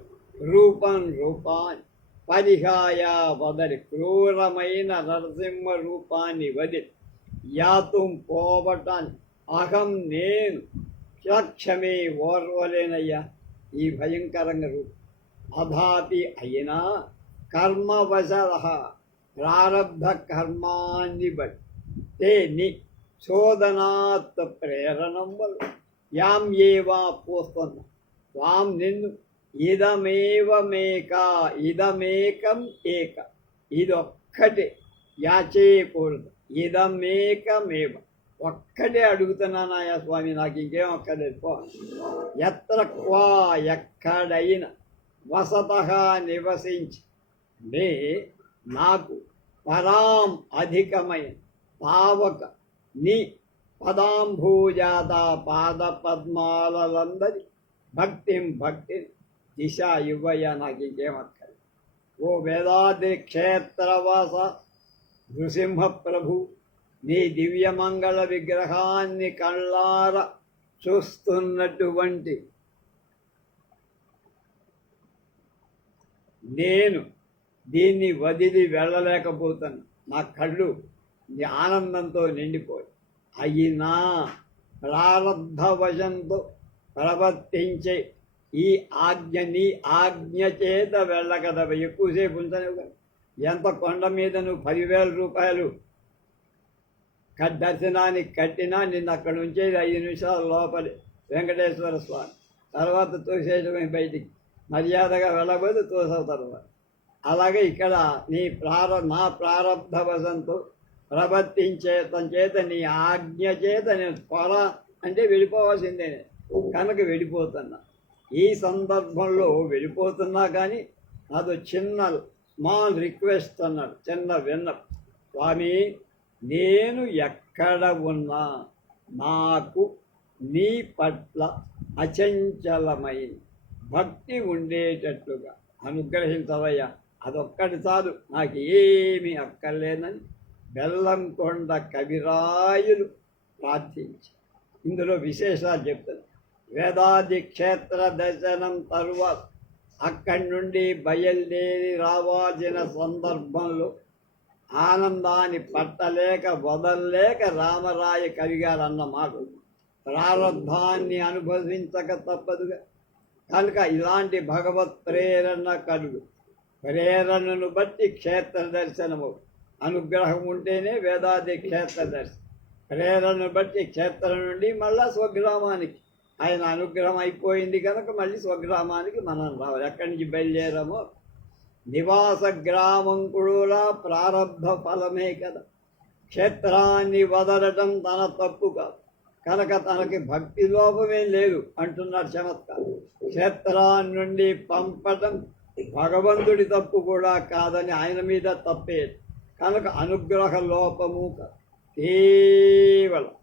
రూపాన్ని పరిహాయ వదలి క్రూరమైన నరసింహ రూపాన్ని వదిలి యాతుం పోవటాన్ని అహం నేను క్షమే ఓర్వలేనయ్యా ఈ భయంకరంగా రూపం. అధాపి అయినా కర్మవశద ప్రారబ్ధ కర్మాన్ని బట్టి ని శోధనాత్ ప్రేరణం వల్ల యాం ఏవా పోస్తున్న వాం నిన్ను ఇదమేకం ఏక ఇదొక్కటే యాచేయకూడదు ఇదమేకమేవ ఒక్కటే అడుగుతున్నానాయా స్వామి నాకు ఇంకేం ఒక్కలేదు పో ఎత్ర క్వా ఎక్కడైనా వసత నివసించి మే నాకు పరాం అధికమైన పావక నీ పదాంభూజాత పాద పద్మాలందరి భక్తిని దిశ ఇవ్వయ్యా నాకు ఇంకేమక్కర్లేదు. ఓ వేదాద్రి క్షేత్రవాస నృసింహ ప్రభు నీ దివ్యమంగళ విగ్రహాన్ని కళ్ళార చూస్తున్నటువంటి నేను దీన్ని వదిలి వెళ్ళలేకపోతాను. నా కళ్ళు నీ ఆనందంతో నిండిపోయి అయినా ప్రారంధవశంతో ప్రవర్తించే ఈ నీ ఆజ్ఞ చేత వెళ్ళగదవ. ఎక్కువసేపు ఉంచనివ్వ. ఎంత కొండ మీద నువ్వు 10,000 రూపాయలు దర్శనానికి కట్టినా నిన్ను అక్కడ ఉంచేది 5 నిమిషాల లోపలి వెంకటేశ్వర స్వామి. తర్వాత తోసేసుకుని బయటికి మర్యాదగా వెళ్ళబోదు తోసవ తర్వాత. అలాగే ఇక్కడ నా ప్రారంధవశంతో చేత నీ ఆజ్ఞ చేత నేను అంటే వెళ్ళిపోవాల్సిందే కనుక వెళ్ళిపోతున్నా. ఈ సందర్భంలో వెళ్ళిపోతున్నా కానీ అదో చిన్న స్మాల్ రిక్వెస్ట్ అన్నాడు, చిన్న విన్నపం. స్వామి నేను ఎక్కడ ఉన్నా నాకు నీ పట్ల అచంచలమైన భక్తి ఉండేటట్లుగా అనుగ్రహించవయ్యా. అదొక్కటి చాలు, నాకు ఏమీ అక్కర్లేనని బెల్లంకొండ కవిరాయులు ప్రార్థించి ఇందులో విశేషాలు చెప్తాను. వేదాది క్షేత్ర దర్శనం తరువాత అక్కడి నుండి బయలుదేరి రావాల్సిన సందర్భంలో ఆనందాన్ని పట్టలేక వదల్లేక రామరాయ కవిగారు అన్న మాట ప్రారంధాన్ని అనుభవించక తప్పదుగా. కనుక ఇలాంటి భగవత్ ప్రేరణ కలుగు. ప్రేరణను బట్టి క్షేత్ర దర్శనము అనుగ్రహం ఉంటేనే వేదాది క్షేత్ర దర్శనం. ప్రేరణను బట్టి క్షేత్రం నుండి మళ్ళా స్వగ్రామానికి ఆయన అనుగ్రహం అయిపోయింది కనుక మళ్ళీ స్వగ్రామానికి మనం రావాలి. ఎక్కడి నుంచి బయలుదేరామో నివాస గ్రామం కూడా ప్రారంభ ఫలమే కదా. క్షేత్రాన్ని వదలటం తన తప్పు కాదు కనుక తనకి భక్తి లోపమేం లేదు అంటున్నారు చమత్కారం. క్షేత్రాన్ని నుండి పంపటం భగవంతుడి తప్పు కూడా కాదని ఆయన మీద తప్పే కనుక అనుగ్రహ లోపము కేవలం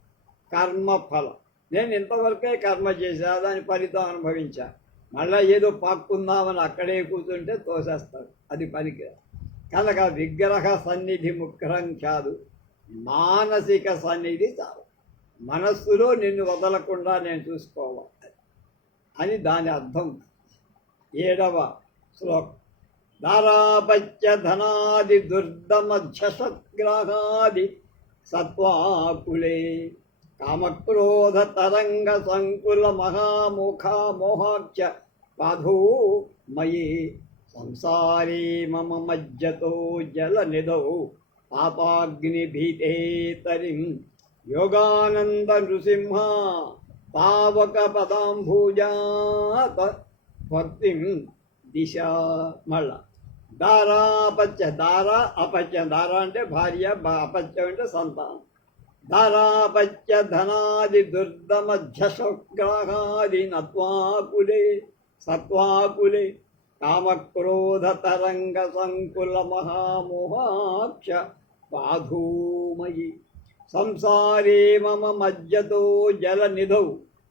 కర్మఫలం. నేను ఇంతవరకే కర్మ చేశా, దాని ఫలితం అనుభవించా. మళ్ళీ ఏదో పాక్కుందామని అక్కడే కూర్చుంటే తోసేస్తాడు, అది పనికిరాదు. కనుక విగ్రహ సన్నిధి ముఖ్యం కాదు, మానసిక సన్నిధి చాలు. మనస్సులో నిన్ను వదలకుండా నేను చూసుకోవాలి అని దాని అర్థం. 7వ శ్లోకం. దారాపత్య ధనాది దుర్దమధ్యసగ్రహాది సత్వాకులే కామక్రోధ తరంగ సంకుల మహాముఖా మోహాక్ష పాధూ మయి సంసారీ మమ మజ్జతో జల నిధౌ పాపాగ్ని భీతే తరిం యోగానంద నృసింహ పావక పదాంభూజాత భక్తిం దిశ. మళ్ళా దారాపత్య, దార అపత్యం. దార అంటే భార్య, అపత్యం అంటే సంతానం. దారాపత్య ధనాది దుర్దమధ్యసగ్రహాది నత్వాకులే సత్వాకులే కామక్రోధ తరంగ సంకుల మహామోహాక్ష పాధూమయి సంసారే మమ మజ్జతో జల నిధౌ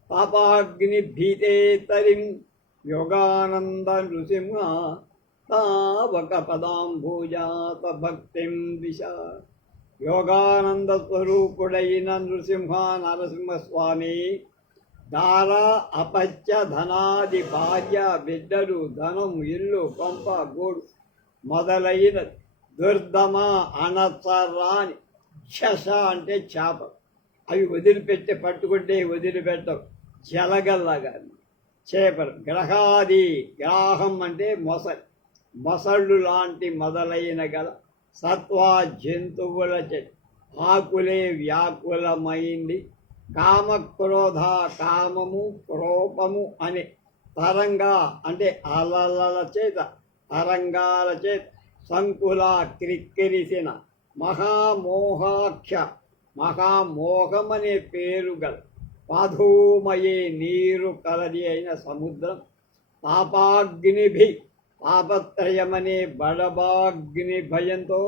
పాపాగ్ని భీతే తరిం యోగానంద నృసింహ తావక పదాంభూజాత భక్తిం దిశ. యోగానంద స్వరూపుడైన నరసింహస్వామి దార అపత్య ధనాది భార్య బిడ్డలు ధనం ఇల్లు పంప గోడు మొదలైన దుర్దమ అనసరాని శశ అంటే చేప అవి వదిలిపెట్టి పట్టుకుంటే వదిలిపెట్టవు జలగల్లాగా చేపలు, గ్రహాది, గ్రాహం అంటే మొసళ్ళు లాంటి మొదలైన గల సత్వా జంతువుల ఆకులే వ్యాకులమైంది. కామక్రోధ, కామము క్రోపము అనే తరంగా అంటే అలల చేత, తరంగాల చేత సంకుల క్రిక్కిరిసిన మహామోహాఖ్య, మహామోహమనే పేరు గల పాధూమయే నీరు కలది అయిన సముద్రం, పాపాగ్నిభి, పాపత్రయమనే బడబాగ్ని భయంతో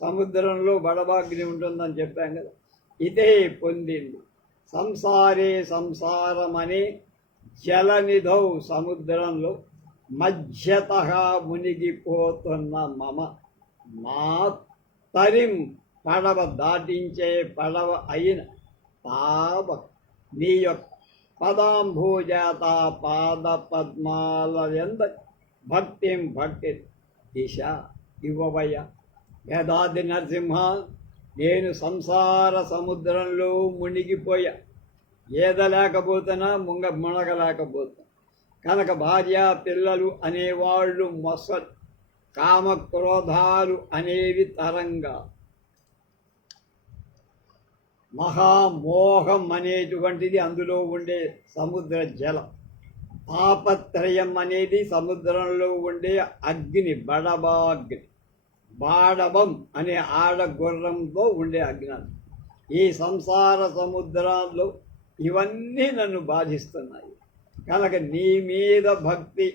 సముద్రంలో బడబాగ్ని ఉంటుందని చెప్పాం కదా, ఇదే పొందింది. సంసారే, సంసారమనే జలనిధౌ, సముద్రంలో మధ్యత మునిగిపోతున్న మా తరిం, పడవ దాటించే పడవ అయిన తావ నీ యొక్క పదాంభోజాత పాద పద్మాల ఎంద భక్తి దిశ ఇవ్వవయ్య. వేదాది నరసింహ, నేను సంసార సముద్రంలో మునిగిపోయా, ఏదలేకపోతున్నా మునగలేకపోతున్నా కనుక భార్య పిల్లలు అనేవాళ్ళు మొసలు, కామక్రోధాలు అనేవి తరంగా, మహామోహం అనేటువంటిది అందులో ఉండే సముద్ర జలం, తాపత్రయం అనేది సముద్రంలో ఉండే అగ్ని, బడబాగ్ని, బాడవం అనే ఆడగుర్రంలో ఉండే అజ్ఞానం. ఈ సంసార సముద్రాల్లో ఇవన్నీ నన్ను బాధిస్తున్నాయి కనుక నీ మీద భక్తి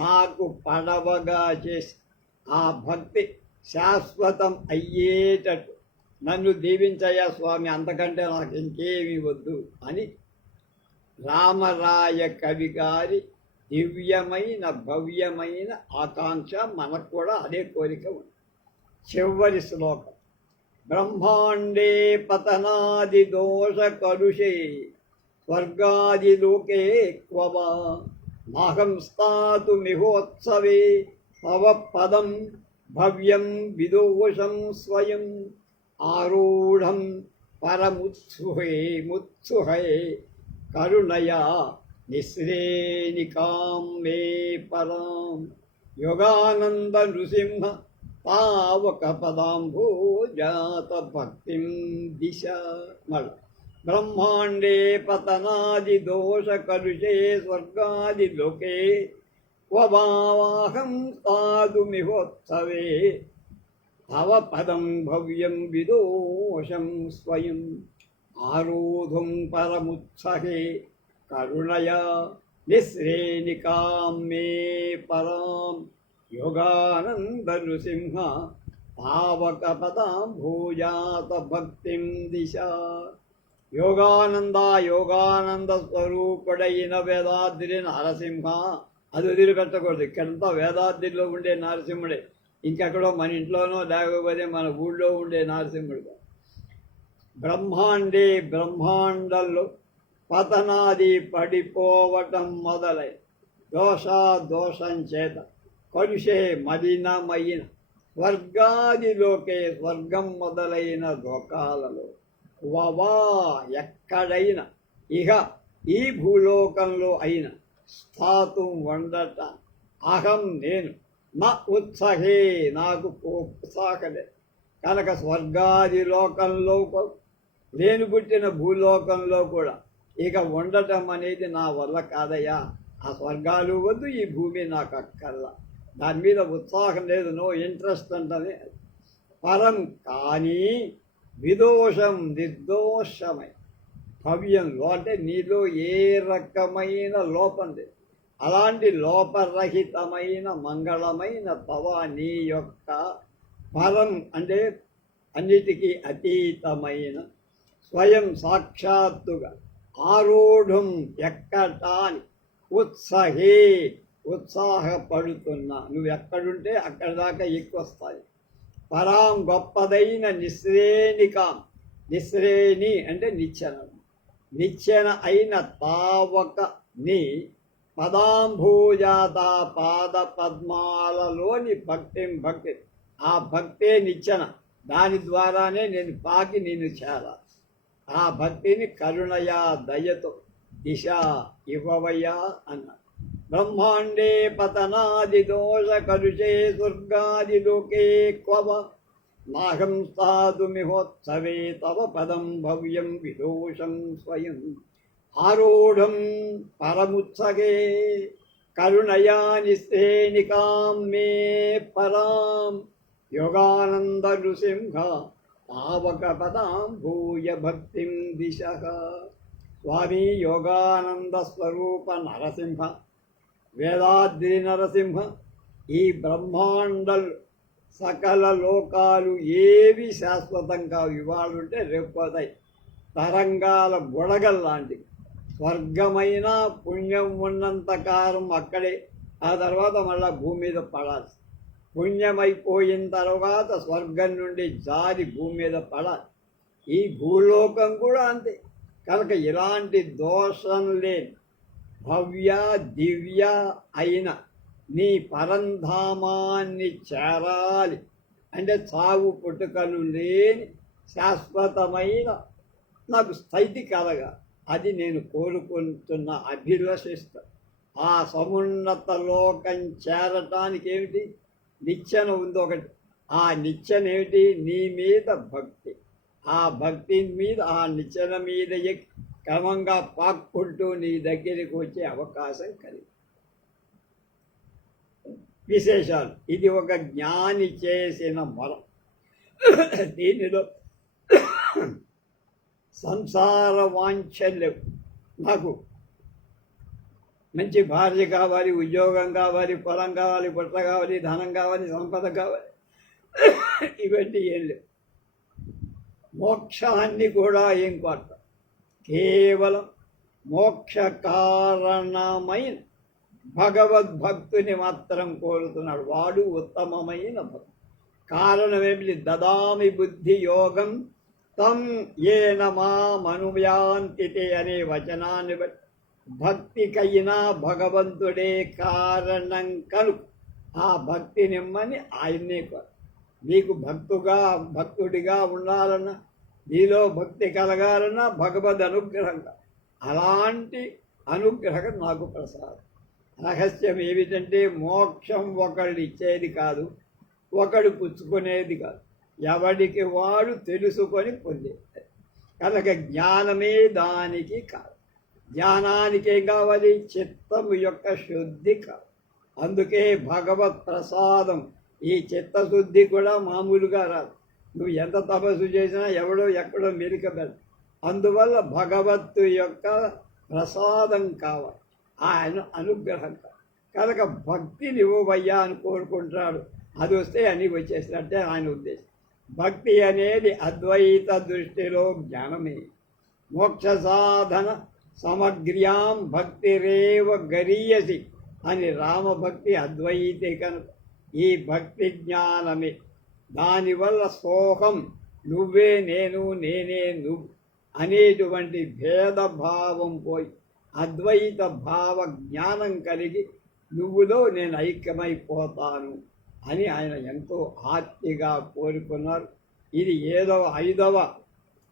నాకు పడవగా చేసి ఆ భక్తి శాశ్వతం అయ్యేటట్టు నన్ను దీవించయ్యా స్వామి, అంతకంటే నాకు ఇంకేమీ వద్దు అని రామరాయ కవి గారి దివ్యమైన భవ్యమైన ఆకాంక్ష. మనకు కూడా అదే కోరిక ఉంది. చివరి శ్లోకం. బ్రహ్మాండే పతనాది దోష కలుషే స్వర్గాదిలోకే క్వవా నాహం స్థాతు మిహోత్సవే తవ పదం భవ్యం విదోషం స్వయం ఆరూఢం ముత్సుహే కరుణయా నిశ్రేణికాం మే పరాం యోగానంద నృసింహ తావక పదాంభోజాత భక్తిం దిశ. మళ్ళ బ్రహ్మాండే పతనాది దోష కలుషే స్వర్గాది లోకే క్వభావాహం సాధుమిహోత్సవే తవ పదం భవ్యం విదోషం స్వయం ఆరోధం పరముత్సహే కరుణయా నిశ్రేణికాం మే పరాం యోగానంద నృసింహ తావక పదాంభోజాత భక్తిం దిశ. యోగానంద స్వరూపుడైన వేదాద్రి నరసింహ, అది వదిలిపెట్టకూడదు. ఇక్కడంతా వేదాద్రిలో ఉండే నరసింహుడే, ఇంకెక్కడో మన ఇంట్లోనో లేకపోతే మన ఊళ్ళో ఉండే నరసింహుడు. బ్రహ్మాండే, బ్రహ్మాండంలో పతనాది పడిపోవటం మొదలై దోషం చేత కలుషే మలినమైన స్వర్గాదిలోకే, స్వర్గం మొదలైన లోకాలలో వవా ఎక్కడైనా ఇహ ఈ భూలోకంలో అయిన స్థాతు ఉండట అహం నేను నా ఉత్సహే నాకు ఉత్సాహలే కనుక స్వర్గాది లోకంలో నేను పుట్టిన భూలోకంలో కూడా ఇక ఉండటం అనేది నా వల్ల కాదయ్యా. ఆ స్వర్గాలు వద్దు, ఈ భూమి నాకు అక్కర్లా, దాని మీద ఉత్సాహం లేదు, నో ఇంట్రెస్ట్ అంటనే పరం. కానీ విదోషం నిర్దోషమై భవ్యంలో అంటే నీలో ఏ రకమైన లోపం లేదు, అలాంటి లోపరహితమైన మంగళమైన తవ నీ యొక్క పరం అంటే అన్నిటికీ అతీతమైన స్వయం సాక్షాత్తుగా ఆరూఢం ఎక్కటాని ఉత్సహే ఉత్సాహపడుతున్నా. నువ్వు ఎక్కడుంటే అక్కడ దాకా ఎక్కువస్తాయి. పరాం గొప్పదైన నిశ్రేణికాం, నిశ్రేణి అంటే నిచ్చెన, నిచ్చెన అయిన తావక నీ పదాంభూజాత పాద పద్మాలలోని భక్తి, ఆ భక్తే నిచ్చెన, దాని ద్వారానే నేను పాకి నిన్ను చేరా. ఆ భక్తిని కరుణయా దయతో దిశ ఇవ్వవయ్యా అన్న. బ్రహ్మాండే పతనాదిదోషకలుషే స్వర్గాదిలోకే క్వవ నాహం స్థాతుమిహోత్సవే తవ పదం భవ్యం విదోషం స్వయం ఆరూఢం పరముత్సగే కరుణయా నిశ్రేణికాం మే పరాం యోగానంద నృసింహ పావక పదాం భూయ భక్తిం దిశః. స్వామి యోగానంద స్వరూప నరసింహ, వేదాద్రి నరసింహ, ఈ బ్రహ్మాండలు సకల లోకాలు ఏవి శాశ్వతంగా ఇవాళుంటే రేపోతాయి. తరంగాల బుడగల్లాంటివి. స్వర్గమైన పుణ్యం ఉన్నంత కాలం అక్కడే, ఆ తర్వాత మళ్ళా భూమి మీద పడాలి. పుణ్యమైపోయిన తర్వాత స్వర్గం నుండి జారి భూమి మీద పడాలి. ఈ భూలోకం కూడా అంతే. కనుక ఇలాంటి దోషం లేని భవ్య దివ్య అయిన నీ పరంధామాన్ని చేరాలి అంటే చావు పుట్టుకలు లేని శాశ్వతమైన నాకు స్థైతి కలగా, అది నేను కోరుకుంటున్న అభిలషిస్తా. ఆ సమున్నత లోకం చేరటానికి ఏమిటి నిచ్చెన ఉంది ఒకటి. ఆ నిచ్చెన ఏమిటి? నీ మీద భక్తి. ఆ భక్తి మీద ఆ నిచ్చెన మీద క్రమంగా పాక్కుంటూ నీ దగ్గరికి వచ్చే అవకాశం కలిగి విశేషాలు. ఇది ఒక జ్ఞాని చేసిన మొరం. దీనిలో సంసార వాంఛల్యం, నాకు మంచి భార్య కావాలి, ఉద్యోగం కావాలి, పొలం కావాలి, బుట్ట కావాలి, ధనం కావాలి, సంపద కావాలి, ఇవన్నీ ఏం లేవు. మోక్షాన్ని కూడా ఏం కోరత, కేవలం మోక్ష కారణమైన భగవద్భక్తుని మాత్రం కోరుతున్నాడు. వాడు ఉత్తమమైన భక్తుడు. కారణమేమిటి? దదామి బుద్ధి యోగం తం ఏన మామనుయాంతితే అనే వచనాన్ని బట్టి భక్తికైనా భగవంతుడే కారణం కనుక ఆ భక్తి నిమ్మని ఆయన్నే కోరు. నీకు భక్తుడిగా ఉండాలన్నా, నీలో భక్తి కలగాలన్నా భగవద్ అనుగ్రహంగా, అలాంటి అనుగ్రహం నాకు ప్రసాదం. రహస్యం ఏమిటంటే మోక్షం ఒకళ్ళు ఇచ్చేది కాదు, ఒకడు పుచ్చుకునేది కాదు, ఎవడికి వాడు తెలుసుకొని పొందేది. కనుక జ్ఞానమే దానికి కాదు. జ్ఞానానికి ఏం కావాలి? చిత్తము యొక్క శుద్ధి కాదు. అందుకే భగవత్ ప్రసాదం. ఈ చిత్తశుద్ధి కూడా మామూలుగా రాదు. నువ్వు ఎంత తపస్సు చేసినా ఎవడో ఎక్కడో మెలికబెడదు. అందువల్ల భగవత్తు యొక్క ప్రసాదం కావాలి, ఆయన అనుగ్రహం కావాలి. కనుక భక్తిని ఇవ్వవయ్యా అని కోరుకుంటున్నాడు. అది వస్తే అన్నీ వచ్చేసినట్టే ఆయన ఉద్దేశం. భక్తి అనేది అద్వైత దృష్టిలో జ్ఞానమే. మోక్ష సాధన సమగ్ర్యాం భక్తిరేవ గరీయసి అని రామభక్తి అద్వైతే కనుక ఈ భక్తి జ్ఞానమే. దానివల్ల సోహం, నువ్వే నేను, నేనే నువ్వు అనేటువంటి భేదభావం పోయి అద్వైత భావ జ్ఞానం కలిగి నువ్వులో నేను ఐక్యమైపోతాను అని ఆయన ఎంతో ఆర్తిగా కోరుకున్నారు. ఇది ఏదో 5వ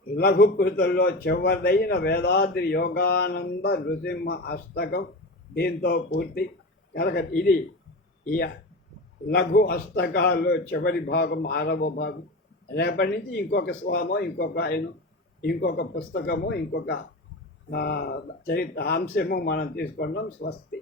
లఘుకృతుల్లో చివరిదైన వేదాద్రి యోగానంద నృసింహ అష్టకం. దీంతో పూర్తి. కనుక ఇది ఈ లఘు అష్టకాల్లో చివరి భాగం, 6వ భాగం. రేపటి నుంచి ఇంకొక స్వామో, ఇంకొక ఆయన, ఇంకొక పుస్తకము, ఇంకొక చరిత్ర అంశము మనం తీసుకున్నాం. స్వస్తి.